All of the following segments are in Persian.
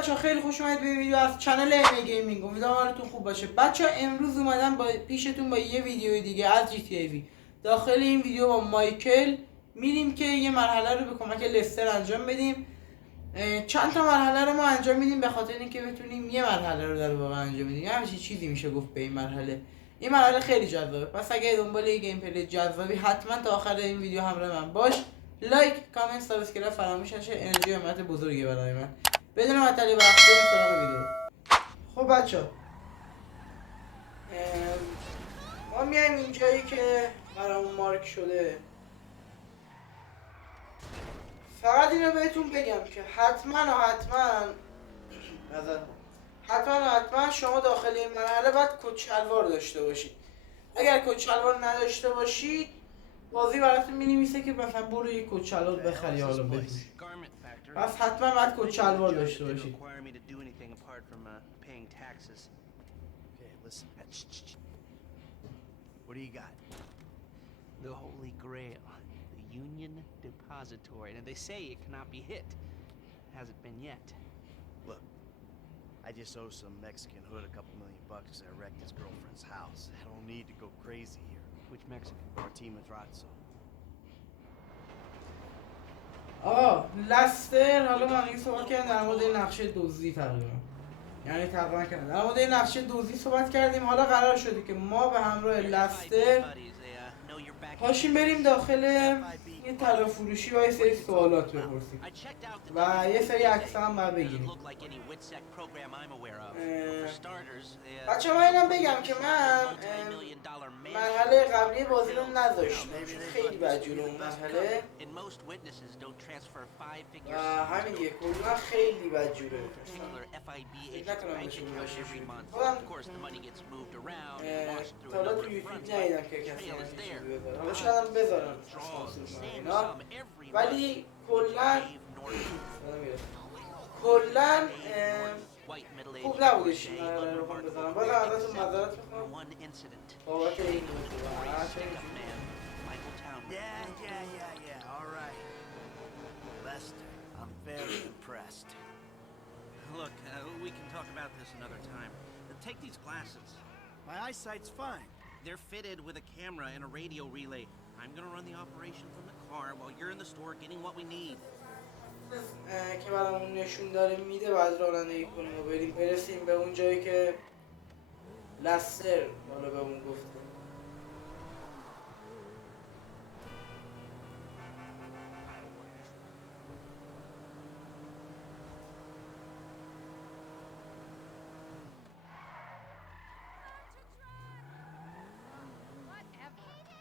بچه‌ها خیلی خوش اومدید به ویدیو از کانال ام گیمینگ. امیدوارم حالتون خوب باشه. بچه‌ها امروز اومدم با پیشتون با یه ویدیو دیگه از جی تی ای وی. داخل این ویدیو با مایکل میریم که یه مرحله رو به کمک لستر انجام بدیم. چند تا مرحله رو ما انجام میدیم به خاطر اینکه بتونیم یه مرحله رو در واقع انجام بدیم. همین چیزی میشه گفت به این مرحله. این مرحله خیلی جذابه. پس اگه دنبال یه گیم پلی جذابی حتما تا آخر این ویدیو همراه من باش. لایک، کامنت، سابسکرایب فراموش نشه. انرژی حمایت بزرگی برای من. بدون معطلی وقت بریم سراغ ویدیو. خب بچه‌ها ما میایم اینجایی که برامون مارک شده. فقط اینو بهتون بگم که حتما شما داخل این مرحله باید کت شلوار داشته باشید. اگر کت شلوار نداشته باشید بازی براتون مینویسه که مثلا برو یک کت شلوار بخری حالا بپوش. پس حتما باید کت شلوار داشته باشید. What do you got? The Holy Grail, the Union Depository, and they say it cannot be hit. Hasn't been yet. Look, I just owe some Mexican hood a couple $1,000,000 because I wrecked his girlfriend's house. I don't need to go crazy here. Which Mexican? Martin Madrazo. لستر حالا ما این صحبت کردیم در مورد نقشه دزدی تقریبا. یعنی تقریبا کردیم در مورد نقشه دزدی صحبت کردیم. حالا قرار شده که ما به همراه لستر پاشیم بریم داخل یه طلا فروشی و یه سری سوالات بپرسیم و یه سری عکس هم باید بگیریم. بچه من اینم بگم که من مرحله قبلی بازی رو نذاشتم خیلی بدجوره اون مرحله و همین یه کلونا خیلی بدجوره. نکنم بشون باشه خودم تا حالا تو یوتیوب ندیدم که کسی همین بذاره. حالا شاید هم بذارم اینا، ولی کلن خوب نبودش این مرحله رو هم بذارم. بازم ازتون معذرت میخوام بابت این Yeah. All right. Lester, I'm very impressed. Look, we can talk about this another time. Take these glasses. My eyesight's fine. They're fitted with a camera and a radio relay. I'm gonna run the operation from the car while you're in the store getting what we need. که برامون نشون داره میده بعد رانندگی کنیم و برسیم به اون جایی که لستر حالا به اون گفته.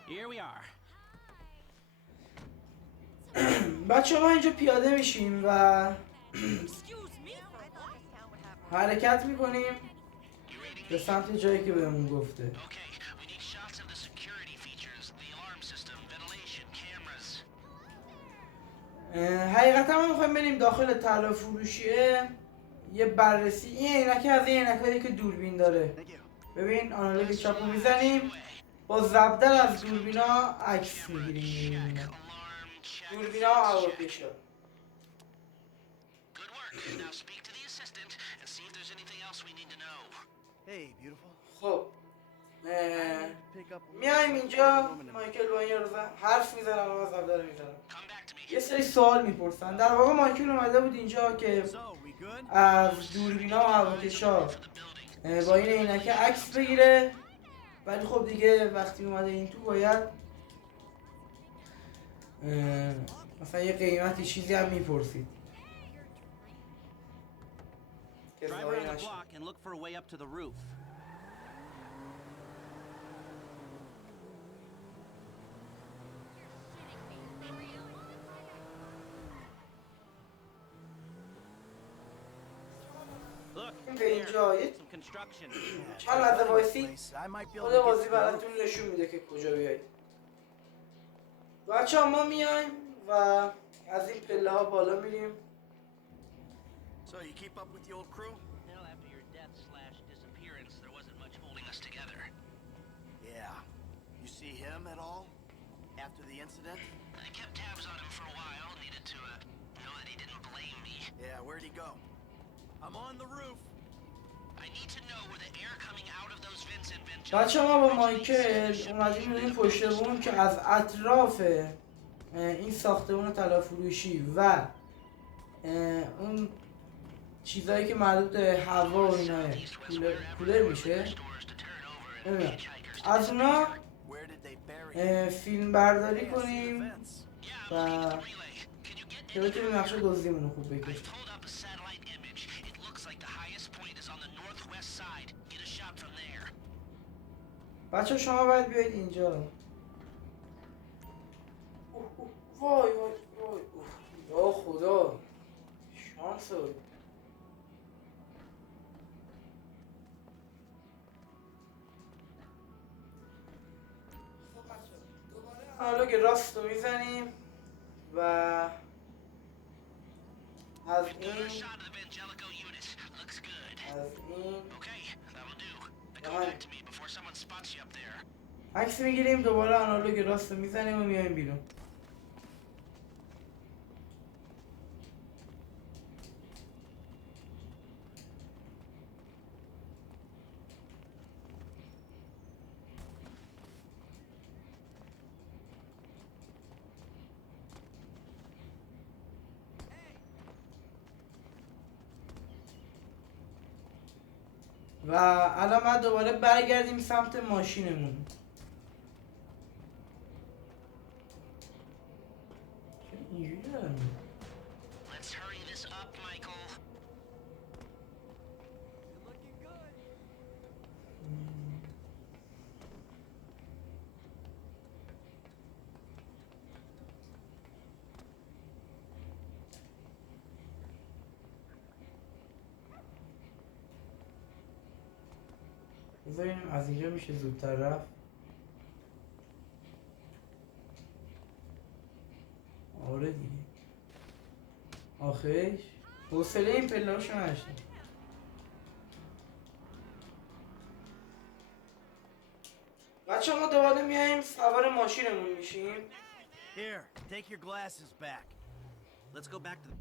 Here we are. بچه ما اینجا پیاده میشیم و حرکت میکنیم به سمت جایی که بهمون گفته. حقیقتا ما میخوایم بریم داخل طلا فروشیه یه بررسی. این عینکه از این عینکایی که دوربین داره. ببین آنالوگ چاپو میزنیم با زبدر از دوربینا عکس میگیریم. دوربینا و هواپیشا. خب میایم اینجا مایکل با این حرف میزنم و زبدر میزنم. یه سری سوال میپرسن. در واقع مایکل اومده بود اینجا که از دوربینا و هواپیشا با این عینکه عکس بگیره، ولی خب دیگه وقتی اومده این تو باید مثلا یه قیمتی چیزی هم میپرسید که زایی نشه. به اینجا چند لحظه وایسید خود بازی براتون نشون میده که کجا بیایید. بچه ها ما میایم و از این پله ها بالا میریم. So you keep up with the old crew? Well, after your death/disappearance, there wasn't much holding us together. Yeah. You see him at all? After the incident? I kept tabs on him for a while. Needed to know that he didn't blame me. Yeah, where'd he go? I'm on the roof. I need to know where the air coming out of those vents and ventilators. بچه ما با مایکل اومدیم روی پشت بوم که از اطراف این ساختمون طلافروشی و اون چیزایی که مربوط به هوا و اینا کولر میشه نمیدونم از اونا فیلم برداری کنیم و که بتونیم نقشه دزدیمون رو خوب بکشیم. بچه شما باید بیایید اینجا. وای وای وای یا خدا شانس بود. حالا که راست رو میزنیم و از این عکس میگیریم، دوباره آنالوگ راست رو میزنیم و میایم بیرون. و الان باید دوباره برگردیم سمت ماشینمون. اینجوری دارم Let's hurry this up, Michael. بذاریم از اینجا میشه زودتر رفت. آره دیگه آخرش حوصله این پلهاشو نداشتم. بچه ما دوباره میاییم سوار ماشینمون میشیم. Here, take your glasses back. Let's go back to the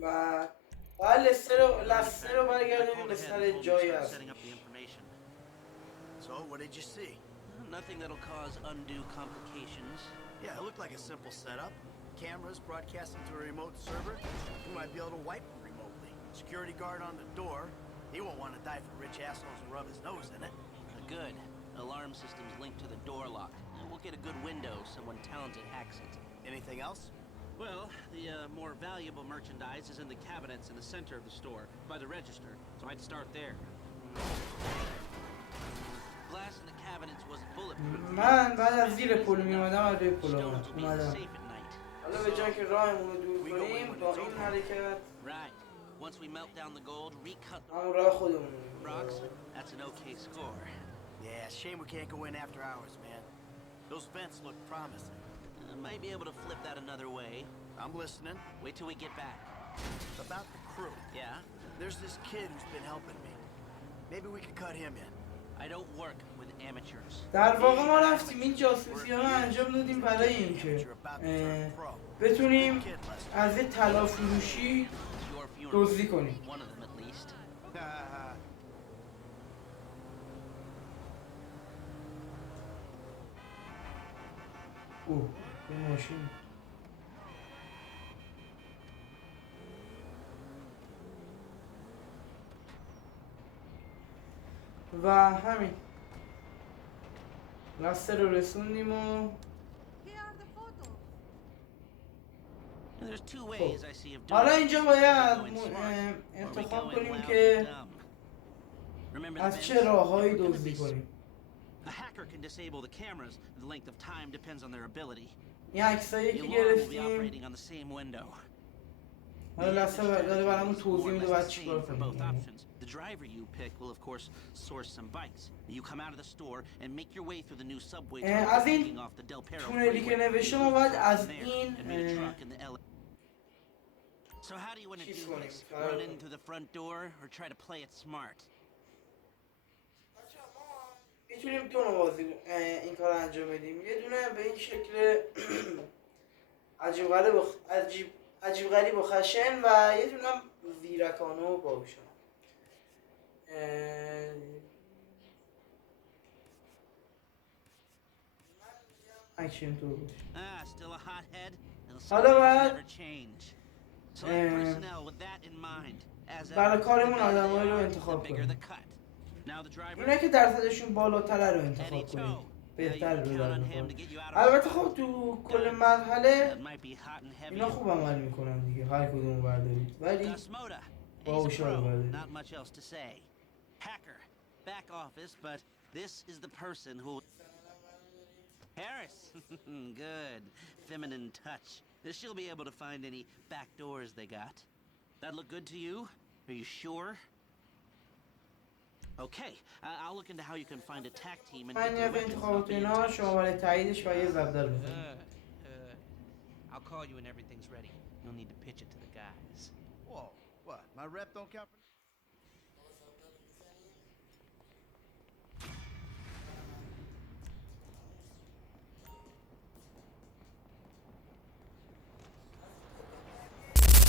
و باید لسته رو برگردونیم به سر جایی هست. setting up the information. So, what did you see? Nothing that'll cause undue complications. Yeah, it looked like a simple setup. Cameras broadcasting to a remote server. You might be able to wipe them remotely. Security guard on the door. He won't want to die for rich assholes who rub his nose in it. Good. Alarm system's linked to the door lock. We'll get a good window. Someone talented hacks it. Anything else? Well, the more valuable merchandise is in the cabinets in the center of the store, by the register. So I'd start there. Glass in the cabinets wasn't bulletproof. من بعد از زیر پل میومدم از روی پل Stones will be اومدم. safe at night. حالا به جای که راهمون رو دور کنیم با این حرکت Right. Once we melt down the gold, recut the همون راه خودمون رو rocks. That's an okay score. Yeah, shame we can't go in after hours, man. Those vents look promising. Might be able to flip that another way. I'm listening. Wait till we get back. About the crew. Yeah? There's this kid who's been helping me. Maybe we could cut him in. I don't work with amateurs. در واقع ما رفتیم این جاسوسی ها رو انجام دادیم برای اینکه بتونیم از یه طلا فروشی Your funeral. دزدی کنیم. One of them at least. اوه این ماشین و همین لسته رو رسوندیم و There's two ways I see of doing حالا it. اینجا باید Going smart, or we انتخاب going کنیم loud که and dumb. Remember the از vents? چه راههایی We're gonna دزدی be- کنیم. A hacker can disable the cameras. The length of time depends on their ability. این عکسایی The که alarm will be گرفتیم operating on the same window. حالا لسته داره برامون More or توضیح میده less باید the چیکار same for both کنیم. options. The driver you pick will of course source some bikes. You come out of the store and make your way through the new subway از این leading off the Del Perro تونلی که freeway. نوشته ما باید از From there, این and meet a truck in the ele- So how do you want to چیز do کنیم. this? Run in through the front door or try to play it smart? میتونیم دو نوع بازی این کار رو انجام بدیم. یه دونه به این شکل عجیب غریب و خشن و یه دونه زیرکانه و باهوشانه. اکشن تو باشه. Still a hothead. حالا باید Never change. Select personnel with that in mind. As برای ever, کارمون the آدمایی bigger رو the انتخاب bigger کنیم. the cut. Now the driver. اینا که درصدشون بالاتره رو Eddie انتخاب کنیم. Toe. بهتر You رو can count در on him میکنم. to get you out of البته spot. خب تو کل مرحله That might be hot and heavy. اینا خوب عمل میکنن دیگه، هر کدوم بردارید. ولی Gus Moda. He's a باهوشا رو pro. بردارید. Not much else to say. Hacker. Back office, but this is the person who. Harris. Good. Feminine touch. She'll be able to find any back doors they got. That look good to you? Are you sure? Okay, I'll look into how you can find a tag team and get من the یه weapons. انتخابات اینا شما برای تاییدش و یه زبدر بزنید. I'll call you when everything's ready. You'll need to pitch it to the guys. Whoa, what? My rep don't count for...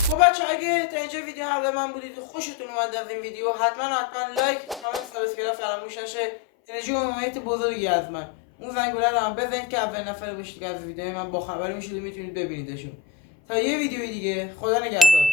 خب بچه اگه تا اینجا ویدیو همراه من بودید و خوشتون اومد از این ویدیو، حتما لایک، کامنت، سابسکرایب فراموش نشه. انرژی و حمایت بزرگی از من. اون زنگوله رو هم بزنید که اولین نفر باشید که از ویدیو من با خبری میشید و میتونید ببینیدشون. تا یه ویدیو دیگه، خدا نگهدار.